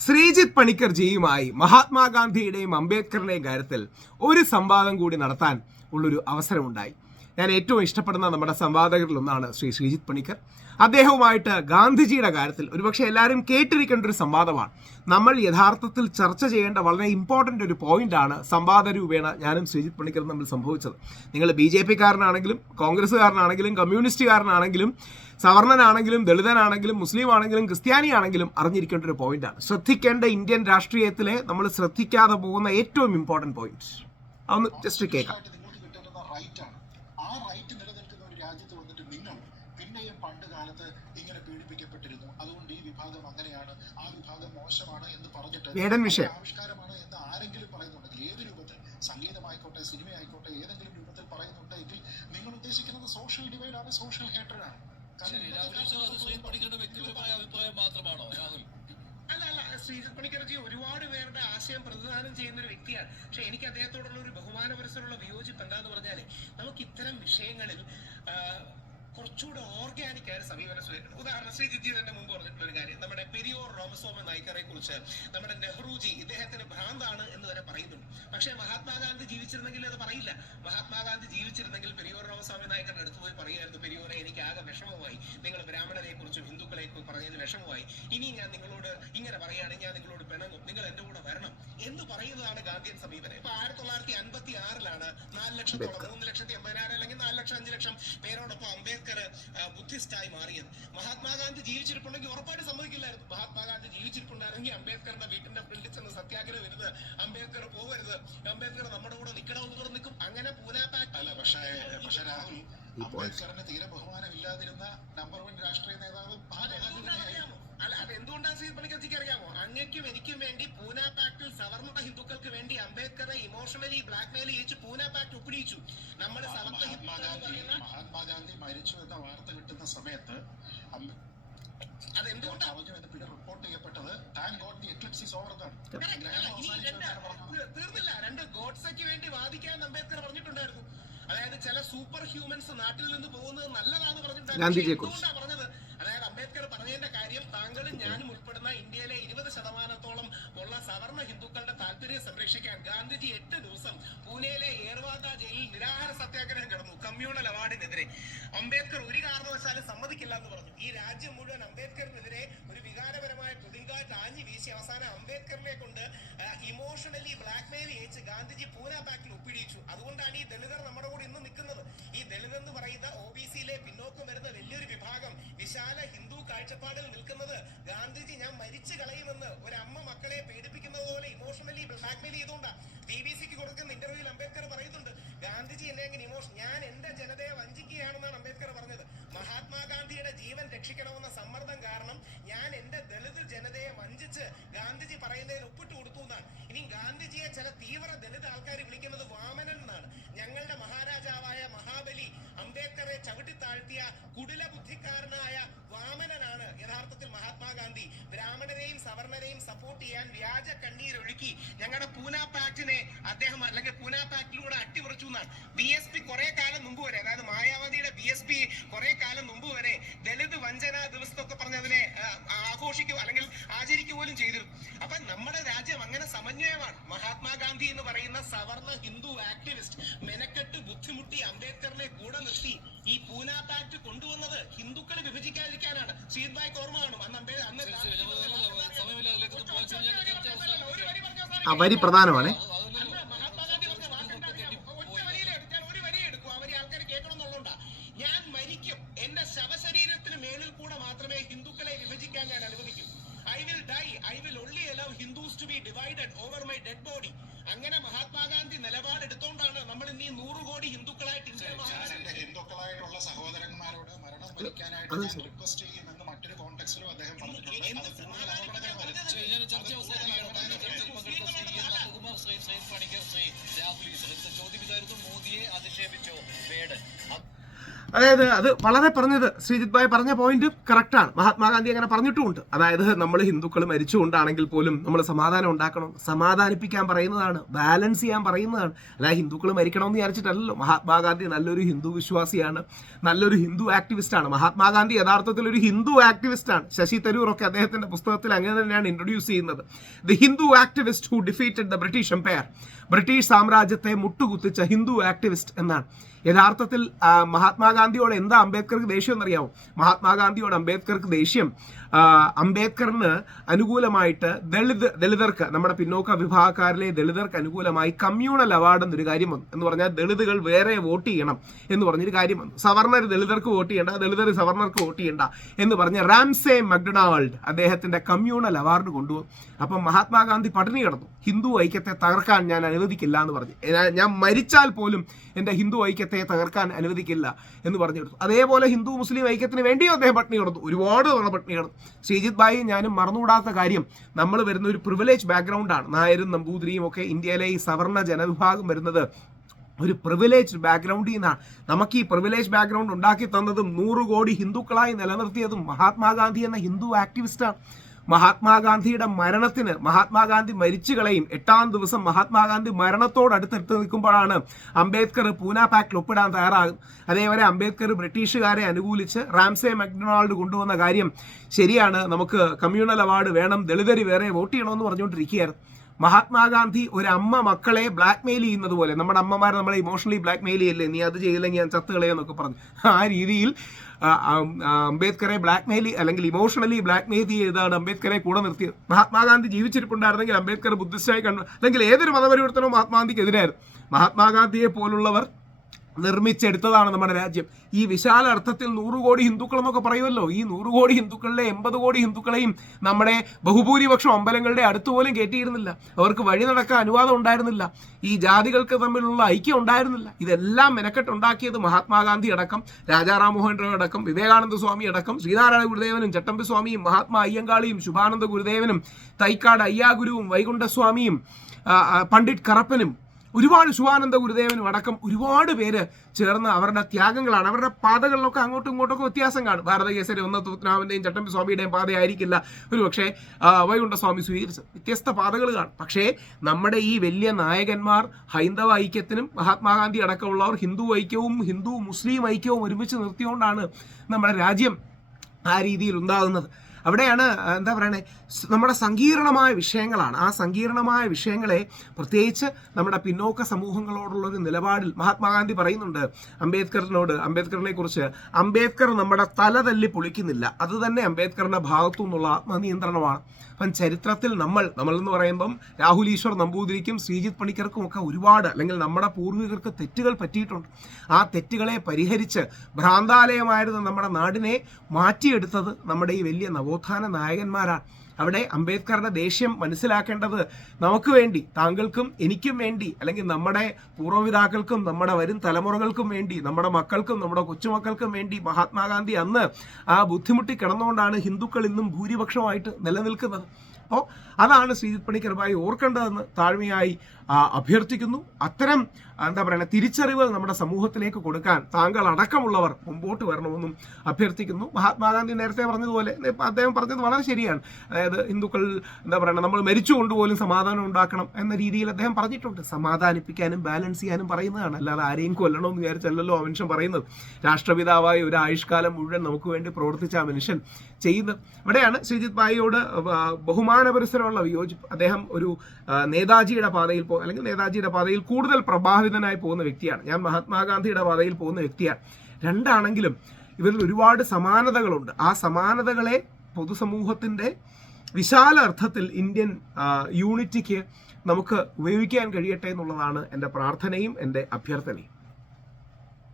ശ്രീജിത്ത് പണിക്കർജിയുമായി മഹാത്മാഗാന്ധിയുടെയും അംബേദ്കറുടെയും കാര്യത്തിൽ ഒരു സംവാദം കൂടി നടത്താൻ ഉള്ളൊരു അവസരമുണ്ടായി. ഞാൻ ഏറ്റവും ഇഷ്ടപ്പെടുന്ന നമ്മുടെ സംവാദകരിൽ ഒന്നാണ് ശ്രീ ശ്രീജിത് പണിക്കർ. അദ്ദേഹവുമായിട്ട് ഗാന്ധിജിയുടെ കാര്യത്തിൽ ഒരുപക്ഷെ എല്ലാവരും കേട്ടിരിക്കേണ്ട ഒരു സംവാദമാണ്. നമ്മൾ യഥാർത്ഥത്തിൽ ചർച്ച ചെയ്യേണ്ട വളരെ ഇമ്പോർട്ടന്റ് ഒരു പോയിന്റാണ് സംവാദ രൂപേണ ഞാനും ശ്രീജിത് പണിക്കറും തമ്മിൽ സംഭവിച്ചത്. നിങ്ങൾ ബി ജെ പിക്കാരനാണെങ്കിലും കോൺഗ്രസ്സുകാരനാണെങ്കിലും കമ്മ്യൂണിസ്റ്റുകാരനാണെങ്കിലും സവർണനാണെങ്കിലും ദളിതനാണെങ്കിലും മുസ്ലിം ആണെങ്കിലും ക്രിസ്ത്യാനി ആണെങ്കിലും അറിഞ്ഞിരിക്കേണ്ട ഒരു പോയിന്റാണ് ശ്രദ്ധിക്കേണ്ട ഇന്ത്യൻ രാഷ്ട്രീയത്തിലെ നമ്മൾ ശ്രദ്ധിക്കാതെ പോകുന്ന ഏറ്റവും ഇമ്പോർട്ടന്റ് പോയിന്റ് അതൊന്ന് ജസ്റ്റ് കേൾക്കാം. ആ റൈറ്റ് നിലനിൽക്കുന്ന ഒരു രാജ്യത്ത് വന്നിട്ട് നിങ്ങൾ പിന്നെയും പണ്ട് കാലത്ത് ഇങ്ങനെ പീഡിപ്പിക്കപ്പെട്ടിരുന്നു. അതുകൊണ്ട് ഈ വിഭാഗം അങ്ങനെയാണ്. ആ വിഭാഗം മോശമാണ് എന്ന് പറഞ്ഞിട്ട് വേടൻ വിഷയം. അത് ആവിഷ്കാരമാണ് എന്ന് ആരെങ്കിലും പറയുന്നുണ്ടെങ്കിൽ ഏത് രൂപത്തിൽ? സംഗീതമായിക്കോട്ടെ സിനിമയായിക്കോട്ടെ ഏതെങ്കിലും രൂപത്തിൽ പറയുന്നുണ്ടെങ്കിൽ നിങ്ങൾ ഉദ്ദേശിക്കുന്നത് സോഷ്യൽ ഡിവൈഡ് ആണ് സോഷ്യൽ ഹേറ്റഡ് ആണ്. കാരണം വ്യക്തിപരമായ അഭിപ്രായം മാത്രമാണോ രാഹുൽ? ശ്രീജിത് പണിക്കർജി ഒരുപാട് പേരുടെ ആശയം പ്രതിദാനം ചെയ്യുന്ന ഒരു വ്യക്തിയാണ്. പക്ഷെ എനിക്ക് അദ്ദേഹത്തോടുള്ള ഒരു ബഹുമാനപരസരമുള്ള വിയോജിപ്പ് എന്താന്ന് പറഞ്ഞാൽ നമുക്ക് ഇത്തരം വിഷയങ്ങളിൽ കുറച്ചുകൂടെ ഓർഗാനിക് ആയ സമീപനം സ്വീകരിക്കണം ഉദാഹരണം ശ്രീ ജിജി തന്നെ മുമ്പ് പറഞ്ഞിട്ടുള്ള ഒരു കാര്യം. നമ്മുടെ പെരിയോർ രാമസ്വാമി നായ്ക്കറെ കുറിച്ച് നമ്മുടെ നെഹ്റുജി ഇദ്ദേഹത്തിന് ഭ്രാന്താണ് എന്ന് വരെ പറയുന്നുണ്ട്. പക്ഷേ മഹാത്മാഗാന്ധി ജീവിച്ചിരുന്നെങ്കിൽ അത് പറയില്ല. മഹാത്മാഗാന്ധി ജീവിച്ചിരുന്നെങ്കിൽ പെരിയോർ രാമസ്വാമി നായക്കരുടെ അടുത്ത് പോയി പറയുമായിരുന്നു പെരിയോറെ എനിക്ക് ആകെ വിഷമമായി. നിങ്ങൾ ബ്രാഹ്മണരെ കുറിച്ചും ഹിന്ദുക്കളെ പറഞ്ഞതിന് പറഞ്ഞതിൽ വിഷമമായി. ഇനി ഞാൻ നിങ്ങളോട് ഇങ്ങനെ പറയുകയാണെങ്കിൽ ഞാൻ നിങ്ങളോട് പിണങ്ങും. നിങ്ങൾ എന്റെ കൂടെ വരണം. എന്ന് പറയുന്നതാണ് ഗാന്ധിയൻ സമീപനം. ഇപ്പൊ ആയിരത്തി തൊള്ളായിരത്തി അൻപത്തി ആറിലാണ് നാല് ലക്ഷത്തോളം മൂന്ന് ലക്ഷത്തി എൺപതിനായിരം അല്ലെങ്കിൽ നാല് ലക്ഷം അഞ്ച് ലക്ഷം പേരോടൊപ്പം അംബേദ്കർ ബുദ്ധിസ്റ്റായി മാറിയത്. മഹാത്മാഗാന്ധി ജീവിച്ചിരിപ്പുണ്ടെങ്കിൽ ഉറപ്പായിട്ട് സംഭവിക്കില്ലായിരുന്നു മഹാത്മാഗാന്ധി ജീവിച്ചിരിപ്പുണ്ടായിരുന്നെങ്കിൽ അംബേദ്കറിന്റെ വീട്ടിന്റെ ഫ്രണ്ടിൽ ചെന്ന് സത്യാഗ്രഹം വരുന്നത് അംബേദ്കർ പോകരുത്. അംബേദ്കർ നമ്മുടെ കൂടെ നിൽക്കണമെന്ന് പറഞ്ഞ് നിൽക്കും. അങ്ങനെ പൂനാ അല്ല പക്ഷേ പക്ഷേ രാഹുൽ അതെന്തുകൊണ്ടാണെന്ന് തന്നെയായിരുന്നു അറിയാമോ? അങ്ങയ്ക്കും എനിക്കും വേണ്ടി പൂന പാക്ടിൽ സവർണ ഹിന്ദുക്കൾക്ക് വേണ്ടി അംബേദ്കറെ ഇമോഷണലി ബ്ലാക്ക്മെയിൽ ചെയ്യിച്ച് പൂന പാക്ട് ഒപ്പിടിച്ചു നമ്മൾ സവർണ ഹിന്ദുക്കൾ മഹാത്മാഗാന്ധി മരിച്ചു എന്ന വാർത്ത കിട്ടുന്ന സമയത്ത് റിപ്പോർട്ട് ചെയ്യപ്പെട്ടത് thank god the eclipse is over തീർന്നില്ല. രണ്ട് ഗോഡ്സയ്ക്ക് വേണ്ടി വാദിക്കാൻ അംബേദ്കർ പറഞ്ഞിട്ടുണ്ടായിരുന്നു. അതായത് ചില സൂപ്പർ ഹ്യൂമൻസ് നാട്ടിൽ നിന്ന് പോകുന്നത് നല്ലതാണെന്ന് പറഞ്ഞിട്ടുണ്ടായിരുന്നു പറഞ്ഞത്? അംബേദ്കർ പറഞ്ഞതിന്റെ കാര്യം താങ്കളും ഞാനും ഉൾപ്പെടുന്ന ഇന്ത്യയിലെ ഇരുപത് ശതമാനത്തോളം ഉള്ള സവർണ ഹിന്ദുക്കളുടെ താല്പര്യം സംരക്ഷിക്കാൻ ഗാന്ധിജി എട്ട് ദിവസം പൂനെയിലെ ഏർവാദ ജയിലിൽ നിരാഹാര സത്യാഗ്രഹം കിടന്നു കമ്മ്യൂണൽ അവാർഡിനെതിരെ. അംബേദ്കർ ഒരു കാരണവശാലും സമ്മതിക്കില്ല എന്ന് പറഞ്ഞു. ഈ രാജ്യം മുഴുവൻ അംബേദ്കറിനെതിരെ ഒരു വികാരപരമായ കൊടുങ്കാറ്റ് ആഞ്ഞു വീശി അവസാനം അംബേദ്കറിനെ കൊണ്ട് ഇമോഷണലി ബ്ലാക്ക്മെയിൽ ചെയ്യിച്ച് ഗാന്ധിജി പൂന ബാക്കിൽ ഒപ്പിടിച്ചു അതുകൊണ്ടാണ് ഈ ദളിതർ നമ്മുടെ കൂടെ ഇന്ന് നിൽക്കുന്നത്. ഈ ദളിത് എന്ന് പറയുന്ന ഒ ബി സിയിലെ പിന്നോക്കം വരുന്ന വലിയൊരു വിഭാഗം വിശാല ഹിന്ദു കാഴ്ചപ്പാടിൽ നിൽക്കുന്നത് ഗാന്ധിജി ഞാൻ മരിച്ചു കളയുമെന്ന് ഒരു അമ്മ മക്കളെ പേടിപ്പിക്കുന്നത് പോലെ ഇമോഷണലി ബ്ലാക്ക്മെയിൽ ചെയ്തുകൊണ്ടാണ് ബി ബി സിക്ക് കൊടുക്കുന്ന ഇന്റർവ്യൂവിൽ അംബേദ്കർ പറയുന്നുണ്ട്. ഗാന്ധിജി എന്നെ എങ്ങനെ ഇമോഷൻ ഞാൻ എന്റെ ജനതയെ വഞ്ചിക്കുകയാണെന്നാണ് അംബേദ്കർ പറഞ്ഞത്. മഹാത്മാഗാന്ധിയുടെ ജീവൻ രക്ഷിക്കണമെന്ന സമ്മർദ്ദം കാരണം ഞാൻ എന്റെ ദളിത് ജനതയെ വഞ്ചിച്ച് ഗാന്ധിജി പറയുന്നതിൽ ഒപ്പിട്ട് കൊടുത്തു എന്നാണ്. ഇനി ഗാന്ധിജിയെ ചില തീവ്ര ദളിത് ആൾക്കാർ വിളിക്കുന്നത് വാമനൻ എന്നാണ്. ഞങ്ങളുടെ മഹാരാജാവായ മഹാബലി അംബേദ്കറെ ചവിട്ടി താഴ്ത്തിയ കുടില ബുദ്ധിക്കാരനായ വാമനനാണ് യഥാർത്ഥത്തിൽ മഹാത്മാഗാന്ധി. ബ്രാഹ്മണരെയും സവർണരെയും സപ്പോർട്ട് ചെയ്യാൻ വ്യാജ കണ്ണീരൊഴുക്കി ഞങ്ങളുടെ പൂന പാക്ടിനെ അദ്ദേഹം അല്ലെങ്കിൽ പൂന പാക്ടിലൂടെ അട്ടിമറിച്ചു എന്നാണ്. ബി എസ് പി കുറെ കാലം മുമ്പ് വരെ അതായത് മായാവതിയുടെ ബി എസ് പി കുറെ കാലം മുമ്പ് വരെ ദളിത് വഞ്ചന ദിവസത്തൊക്കെ പറഞ്ഞതിനെ ആഘോഷിക്കുക അല്ലെങ്കിൽ ആചരിക്കുക പോലും ചെയ്തിരുന്നു. അപ്പൊ നമ്മുടെ രാജ്യം അങ്ങനെ സമന്വയമാണ്. മഹാത്മാഗാന്ധി എന്ന് പറയുന്ന സവർണ ഹിന്ദു ആക്ടിവിസ്റ്റ് മെനക്കെട്ട് ബുദ്ധിമുട്ടി അംബേദ്കറിനെ കൂടെ നിർത്തി ഈ പൂനാ പാക്ട് കൊണ്ടുവന്നത് ഹിന്ദുക്കളെ വിഭജിക്കാതിരിക്കാനാണ്. ശ്രീത് ഭായ്ക്ക് ഓർമ്മ കാണും. അന്ന് അംബേ അന്ന് അവരി ശരി, നമുക്ക് സമയമില്ല അതിലേക്ക് പോകാൻ കഴിഞ്ഞാൽ ചർച്ച ഒരു വരി പറഞ്ഞ് ആ വരി പ്രധാനമാണ് അത് അതല്ലല്ലോ അന്ന് മഹാത്മാഗാന്ധി പറഞ്ഞ വാക്കെന്താണെന്നറിയാമോ? ഒറ്റ വരിയിലേ എടു- ഞാൻ ഒരു വരി എടുക്കൂ അവർ ആൾക്കാർ കേൾക്കണമെന്നുള്ളതുകൊണ്ടാ ഞാൻ മരിക്കും എന്റെ ശവശരീരത്തിന് മേളിൽ കൂടെ മാത്രമേ ഹിന്ദുക്കളെ വിഭജിക്കാൻ ഞാൻ അനുവദിക്കൂ I will die I will only allow Hindus divided over my dead body. അങ്ങനെ മഹാത്മാഗാന്ധി നിലപാടെടുത്തോണ്ടാണ് നമ്മൾ ഇന്ന് ഈ നൂറ് കോടി ഹിന്ദുക്കളായിട്ട് ഇന്ത്യ ഹിന്ദുക്കളായിട്ടുള്ള സഹോദരന്മാരോട് മരണം വരിക്കാനായിട്ട് ഞാൻ റിക്വസ്റ്റ് ചെയ്യുമെന്ന് മറ്റൊരു കോണ്ടെക്സ്റ്റിലും അദ്ദേഹം പറഞ്ഞിട്ടുണ്ട്. അതായത് അത് വളരെ പറഞ്ഞത് ശ്രീജിത് ഭായ് പറഞ്ഞ പോയിന്റ് കറക്റ്റാണ് മഹാത്മാഗാന്ധി അങ്ങനെ പറഞ്ഞിട്ടുമുണ്ട്. അതായത് നമ്മൾ ഹിന്ദുക്കൾ മരിച്ചുകൊണ്ടാണെങ്കിൽ പോലും നമ്മൾ സമാധാനം ഉണ്ടാക്കണം സമാധാനിപ്പിക്കാൻ പറയുന്നതാണ് ബാലൻസ് ചെയ്യാൻ പറയുന്നതാണ്. അല്ല ഹിന്ദുക്കൾ മരിക്കണമെന്ന് വിചാരിച്ചിട്ടല്ലല്ലോ. മഹാത്മാഗാന്ധി നല്ലൊരു ഹിന്ദു വിശ്വാസിയാണ് നല്ലൊരു ഹിന്ദു ആക്ടിവിസ്റ്റാണ് മഹാത്മാഗാന്ധി യഥാർത്ഥത്തിൽ ഒരു ഹിന്ദു ആക്ടിവിസ്റ്റാണ് ശശി തരൂർ ഒക്കെ അദ്ദേഹത്തിന്റെ പുസ്തകത്തിൽ അങ്ങനെ തന്നെയാണ് ഇൻട്രൊഡ്യൂസ് ചെയ്യുന്നത്. The Hindu activist who defeated the British empire British സാമ്രാജ്യത്തെ മുട്ടുകുത്തിച്ച ഹിന്ദു ആക്ടിവിസ്റ്റ് എന്നാണ്. യഥാർത്ഥത്തിൽ മഹാത്മാഗാന്ധിയോട് എന്താ അംബേദ്കർക്ക് ദേഷ്യം എന്നറിയാമോ മഹാത്മാഗാന്ധിയോട് അംബേദ്കർക്ക് ദേഷ്യം. അംബേദ്കറിന് അനുകൂലമായിട്ട് ദളിത് ദളിതർക്ക് നമ്മുടെ പിന്നോക്ക വിഭാഗക്കാരിലെ ദളിതർക്ക് അനുകൂലമായി കമ്മ്യൂണൽ അവാർഡ് എന്നൊരു കാര്യം വന്നു. എന്ന് പറഞ്ഞാൽ ദളിതുകൾ വേറെ വോട്ട് ചെയ്യണം എന്ന് പറഞ്ഞൊരു കാര്യം വന്നു. സവർണർ ദളിതർക്ക് വോട്ട് ചെയ്യണ്ട ദളിതർ സവർണർക്ക് വോട്ട് ചെയ്യണ്ട എന്ന് പറഞ്ഞ റാംസെ മക്ഡൊണാൾഡ് അദ്ദേഹത്തിന്റെ കമ്മ്യൂണൽ അവാർഡ് കൊണ്ടുവന്നു അപ്പം മഹാത്മാഗാന്ധി പട്ടിണി കിടന്നു. ഹിന്ദു ഐക്യത്തെ തകർക്കാൻ ഞാൻ അനുവദിക്കില്ല എന്ന് പറഞ്ഞു. ഞാൻ മരിച്ചാൽ പോലും എന്റെ ഹിന്ദു ഐക്യത്തെ തകർക്കാൻ അനുവദിക്കില്ല എന്ന് പറഞ്ഞു കൊടുത്തു അതേപോലെ ഹിന്ദു മുസ്ലിം ഐക്യത്തിന് വേണ്ടിയും അദ്ദേഹം പട്ടിണി കിടന്നു. ഒരുപാട് തവണ പട്ടിണി കിടന്നു. ശ്രീജിത് ഭായി ഞാനും മറന്നുകൂടാത്ത കാര്യം നമ്മൾ വരുന്ന ഒരു പ്രിവിലേജ് ബാക്ക്ഗ്രൗണ്ടാണ് നായരും നമ്പൂതിരിയും ഒക്കെ ഇന്ത്യയിലെ ഈ സവർണ ജനവിഭാഗം വരുന്നത് ഒരു പ്രിവിലേജ് ബാക്ക്ഗ്രൗണ്ടിൽ നിന്നാണ്. നമുക്ക് ഈ പ്രിവിലേജ് ബാക്ക്ഗ്രൗണ്ട് ഉണ്ടാക്കി തന്നതും നൂറ് കോടി ഹിന്ദുക്കളായി നിലനിർത്തിയതും മഹാത്മാഗാന്ധി എന്ന ഹിന്ദു ആക്ടിവിസ്റ്റാണ് മഹാത്മാഗാന്ധിയുടെ മരണത്തിന് മഹാത്മാഗാന്ധി മരിച്ചു കളയും. എട്ടാം ദിവസം മഹാത്മാഗാന്ധി മരണത്തോടടുത്തെടുത്ത് നിൽക്കുമ്പോഴാണ് അംബേദ്കർ പൂന പാക്ടിൽ ഒപ്പിടാൻ തയ്യാറാകും. അതേവരെ അംബേദ്കർ ബ്രിട്ടീഷുകാരെ അനുകൂലിച്ച് റാംസേ മക്ഡൊണാൾഡ് കൊണ്ടുവന്ന കാര്യം ശരിയാണ്. നമുക്ക് കമ്മ്യൂണൽ അവാർഡ് വേണം ദളിതരി വേറെ വോട്ട് ചെയ്യണമെന്ന് പറഞ്ഞുകൊണ്ടിരിക്കുകയായിരുന്നു. മഹാത്മാഗാന്ധി ഒരു അമ്മ മക്കളെ ബ്ലാക്ക്മെയിൽ ചെയ്യുന്നത് പോലെ നമ്മുടെ അമ്മമാർ നമ്മളെ ഇമോഷണലി ബ്ലാക്ക്മെയിൽ ചെയ്യല്ലേ? നീ അത് ചെയ്തില്ലെങ്കിൽ ഞാൻ ചത്തുകളയെന്നൊക്കെ പറഞ്ഞു. ആ രീതിയിൽ അംബേദ്കറെ ബ്ലാക്ക് മെയിൽ അംബേദ്കറെ ബ്ലാക്ക്മെയിൽ അല്ലെങ്കിൽ ഇമോഷണലി ബ്ലാക്ക്മെയിൽ ചെയ്താണ് അംബേദ്കറെ കൂടെ നിർത്തിയത്. മഹാത്മാഗാന്ധി ജീവിച്ചിരിപ്പുണ്ടായിരുന്നെങ്കിൽ അംബേദ്കർ ബുദ്ധിസ്റ്റായി കണ്ടു. അല്ലെങ്കിൽ ഏതൊരു മതപരിവർത്തനവും മഹാത്മാഗാന്ധിക്ക് എതിരായിരുന്നു മഹാത്മാഗാന്ധിയെ പോലുള്ളവർ നിർമ്മിച്ചെടുത്തതാണ് നമ്മുടെ രാജ്യം. ഈ വിശാല അർത്ഥത്തിൽ നൂറ് കോടി ഹിന്ദുക്കൾ എന്നൊക്കെ പറയുമല്ലോ. ഈ നൂറ് കോടി ഹിന്ദുക്കളിലെ എൺപത് കോടി ഹിന്ദുക്കളെയും നമ്മുടെ ബഹുഭൂരിപക്ഷം അമ്പലങ്ങളുടെ അടുത്ത് പോലും കയറ്റിയിരുന്നില്ല. അവർക്ക് വഴി നടക്കാൻ അനുവാദം ഉണ്ടായിരുന്നില്ല. ഈ ജാതികൾക്ക് തമ്മിലുള്ള ഐക്യം ഉണ്ടായിരുന്നില്ല. ഇതെല്ലാം മെനക്കെട്ടുണ്ടാക്കിയത് മഹാത്മാഗാന്ധി അടക്കം രാജാറാം മോഹൻ റോയ് അടക്കം വിവേകാനന്ദ സ്വാമി അടക്കം ശ്രീനാരായണ ഗുരുദേവനും ചട്ടമ്പി സ്വാമിയും മഹാത്മാ അയ്യങ്കാളിയും ശുഭാനന്ദ ഗുരുദേവനും തൈക്കാട് അയ്യാഗുരുവും വൈകുണ്ഠസ്വാമിയും പണ്ഡിറ്റ് കറപ്പനും ഒരുപാട് ശുഭാനന്ദ ഗുരുദേവനും അടക്കം ഒരുപാട് പേര് ചേർന്ന് അവരുടെ ത്യാഗങ്ങളാണ്. അവരുടെ പാതകളിലൊക്കെ അങ്ങോട്ടും ഇങ്ങോട്ടൊക്കെ വ്യത്യാസം കാണും. ഭാരതകേസരി ഒന്ന തൂത്നാവിന്റെയും ചട്ടമ്പി സ്വാമിയുടെയും പാതയായിരിക്കില്ല. ഒരു പക്ഷേ വൈകുണ്ഠ സ്വാമി സ്വീകരിച്ചത് വ്യത്യസ്ത പാതകൾ കാണും. പക്ഷേ നമ്മുടെ ഈ വലിയ നായകന്മാർ ഹൈന്ദവ ഐക്യത്തിനും മഹാത്മാഗാന്ധി അടക്കമുള്ളവർ ഹിന്ദു ഐക്യവും ഹിന്ദു മുസ്ലിം ഐക്യവും ഒരുമിച്ച് നിർത്തിയുകൊണ്ടാണ് നമ്മുടെ രാജ്യം ആ രീതിയിൽ ഉണ്ടാകുന്നത്. അവിടെയാണ് എന്താ പറയണേ നമ്മുടെ സങ്കീർണമായ വിഷയങ്ങളാണ്. ആ സങ്കീർണമായ വിഷയങ്ങളെ പ്രത്യേകിച്ച് നമ്മുടെ പിന്നോക്ക സമൂഹങ്ങളോടുള്ള ഒരു നിലപാടിൽ മഹാത്മാഗാന്ധി പറയുന്നുണ്ട് അംബേദ്കറിനോട്. അംബേദ്കറിനെ കുറിച്ച് അംബേദ്കർ നമ്മുടെ തല തല്ലി പൊളിക്കുന്നില്ല. അത് തന്നെ അംബേദ്കറിന്റെ ഭാഗത്തു നിന്നുള്ള ആത്മനിയന്ത്രണമാണ്. അപ്പം ചരിത്രത്തിൽ നമ്മൾ നമ്മൾ എന്ന് പറയുമ്പം രാഹുൽ ഈശ്വർ നമ്പൂതിരിക്കും ശ്രീജിത്ത് പണിക്കർക്കും ഒക്കെ ഒരുപാട് അല്ലെങ്കിൽ നമ്മുടെ പൂർവികർക്ക് തെറ്റുകൾ പറ്റിയിട്ടുണ്ട്. ആ തെറ്റുകളെ പരിഹരിച്ച് ഭ്രാന്താലയമായിരുന്ന നമ്മുടെ നാടിനെ മാറ്റിയെടുത്തത് നമ്മുടെ ഈ വലിയ നവോത്ഥാന നായകന്മാരാണ്. അവിടെ അംബേദ്കറുടെ ദേഷ്യം മനസ്സിലാക്കേണ്ടത് നമുക്ക് വേണ്ടി താങ്കൾക്കും എനിക്കും വേണ്ടി അല്ലെങ്കിൽ നമ്മുടെ പൂർവപിതാക്കൾക്കും നമ്മുടെ വരും തലമുറകൾക്കും വേണ്ടി നമ്മുടെ മക്കൾക്കും നമ്മുടെ കൊച്ചുമക്കൾക്കും വേണ്ടി മഹാത്മാഗാന്ധി അന്ന് ആ ബുദ്ധിമുട്ടി കിടന്നുകൊണ്ടാണ് ഹിന്ദുക്കൾ ഇന്നും ഭൂരിപക്ഷമായിട്ട് നിലനിൽക്കുന്നത്. അപ്പോൾ അതാണ് ശ്രീജിത് പണിക്കർഭായി ഓർക്കേണ്ടതെന്ന് താഴ്മയായി അഭ്യർത്ഥിക്കുന്നു. അത്തരം എന്താ പറയുക തിരിച്ചറിവ് നമ്മുടെ സമൂഹത്തിലേക്ക് കൊടുക്കാൻ താങ്കൾ അടക്കമുള്ളവർ മുമ്പോട്ട് വരണമെന്നും അഭ്യർത്ഥിക്കുന്നു. മഹാത്മാഗാന്ധി നേരത്തെ പറഞ്ഞതുപോലെ അദ്ദേഹം പറഞ്ഞത് വളരെ ശരിയാണ്. അതായത് ഹിന്ദുക്കൾ എന്താ പറയുക നമ്മൾ മരിച്ചുകൊണ്ട് പോലും സമാധാനം ഉണ്ടാക്കണം എന്ന രീതിയിൽ അദ്ദേഹം പറഞ്ഞിട്ടുണ്ട്. സമാധാനിപ്പിക്കാനും ബാലൻസ് ചെയ്യാനും പറയുന്നതാണ്. അല്ലാതെ ആരെയും കൊല്ലണമെന്ന് വിചാരിച്ചല്ലല്ലോ ആ മനുഷ്യൻ പറയുന്നത്. രാഷ്ട്രപിതാവായി ഒരു ആയുഷ്കാലം മുഴുവൻ നമുക്ക് വേണ്ടി പ്രവർത്തിച്ച ആ മനുഷ്യൻ ചെയ്യുന്നത്. ഇവിടെയാണ് ശ്രീജിത് ഭായിയോട് ആ, ബഹുമാനപരിസരമുള്ള വിയോജിപ്പ് അദ്ദേഹം ഒരു നേതാജിയുടെ പാതയിൽ പോ അല്ലെങ്കിൽ നേതാജിയുടെ പാതയിൽ കൂടുതൽ പ്രഭാവിതനായി പോകുന്ന വ്യക്തിയാണ്. ഞാൻ മഹാത്മാഗാന്ധിയുടെ പാതയിൽ പോകുന്ന വ്യക്തിയാണ്. രണ്ടാണെങ്കിലും ഇവരിൽ ഒരുപാട് സമാനതകളുണ്ട്. ആ സമാനതകളെ പൊതുസമൂഹത്തിന്റെ വിശാല അർത്ഥത്തിൽ ഇന്ത്യൻ യൂണിറ്റിക്ക് നമുക്ക് ഉപയോഗിക്കാൻ കഴിയട്ടെ എന്നുള്ളതാണ് എന്റെ പ്രാർത്ഥനയും എന്റെ അഭ്യർത്ഥനയും.